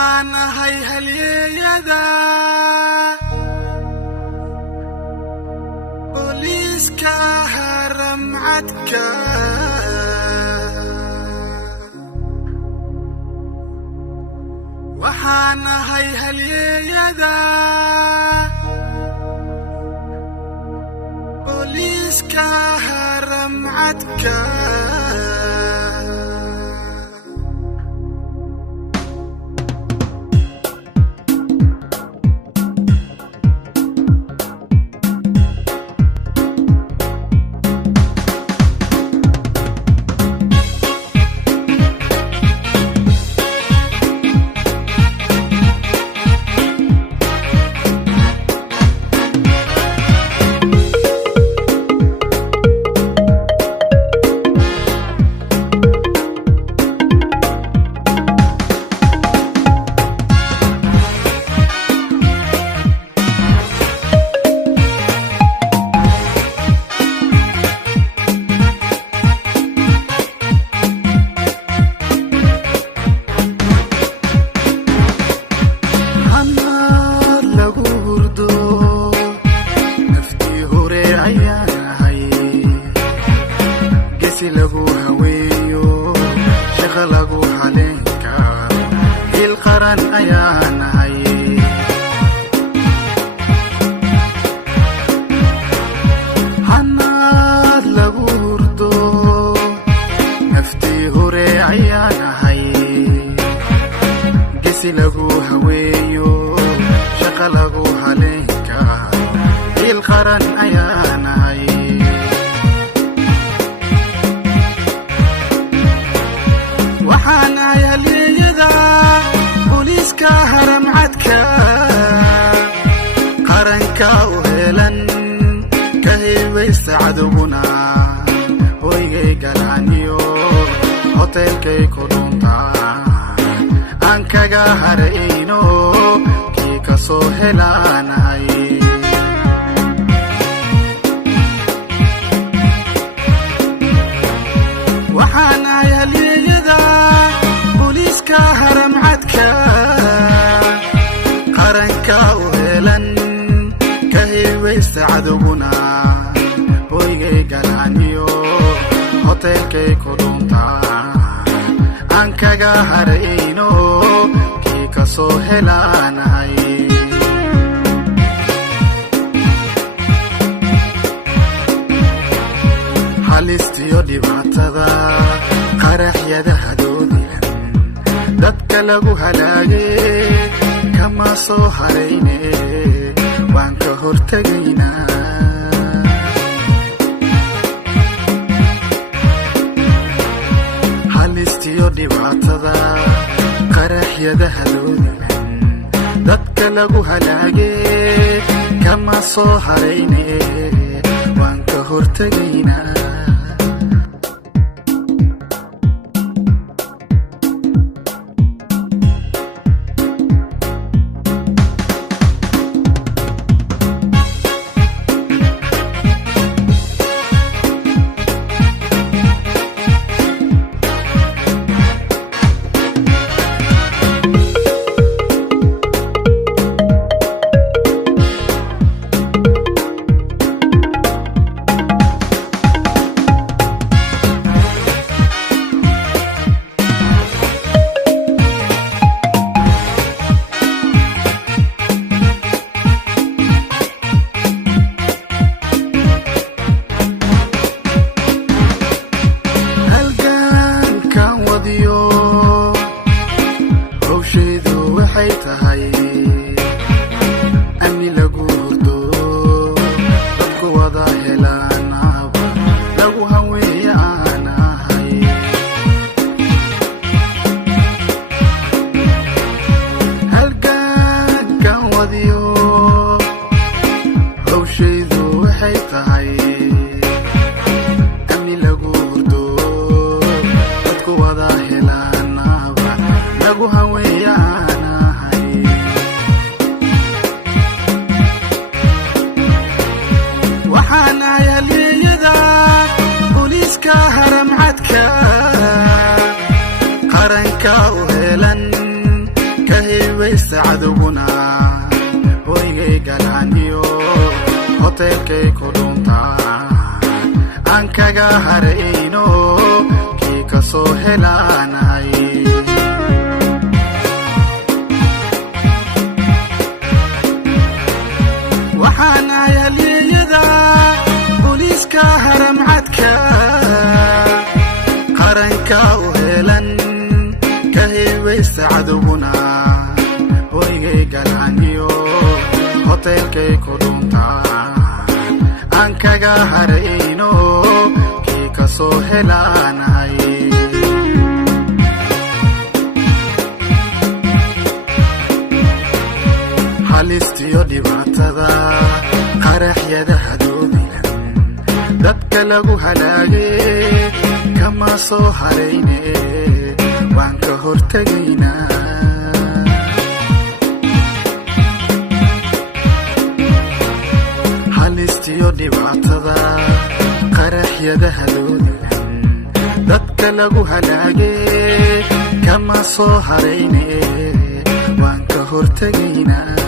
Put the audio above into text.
waxaan ahay halyeeyada booliiska haramacadka waxaan ahay halyeeyada booliiska haramacadka lagu haweeyo shaqo lagu haleenka il qaran ayaan ahay hanaad lagu hurdo naftii hore ayaan ahay gesi lagu haweeyo shaqo lagu haleenka il qaran ayaan ahay waxaan ahay halyeeyada booliiska haramacadka qaranka u heelan ka heebaysta cadowguna hoygay galaaniyo hoteelkay ku dhuntaa aan kaga harayno kii ka soo helaanahay waxaan ahay halyeeyada booliiska haramacadka qaranka u heelan ka heebaysta cadowguna hoygay galaaniyo hoteelkay ku dhuntaa aan kaga harayno kii ka soo helaanahay halistiyo dhibaatada qaraxyada hadoodilan dadka lagu halaagay kama soo harayne waan ka hortegaynaa halistiyo dhibaatada qaraxyada hadoodilan dadka lagu halaagay kama soo harayne waan ka hortegaynaa hawshaydu waxay tahay amni lagu hurdo dadku wada helaanaaba lagu haweeya aan ahay halgaankan wadiyo hawshaydu waxay tahay amni lagu hurdo dadku wada helaanaaba lagu haweeya aan ahay waxaan ahay halyeeyada booliiska haramacadka qaranka u heelan ka hibaysta caduguna hoygay galaaniyo hoteelkay ku dhuntaan aan kaga harayno kii ka soo helaanay waxaan ayaliyada booliiska haramcadka qaranka u helan ka hibaysta caduguna hoygay galaaniyo hoteelkay ku dhuntaan aan kaga harayno kii ka soo helaanay halistiyo dhibaatada qaraxyada hadoodilan dadka lagu halaagay kama soo harayne waan ka hortegaynaa halistiyo dhibaatada qaraxyada hadoodilan dadka lagu halaagay kama soo harayne waan ka hortegaynaa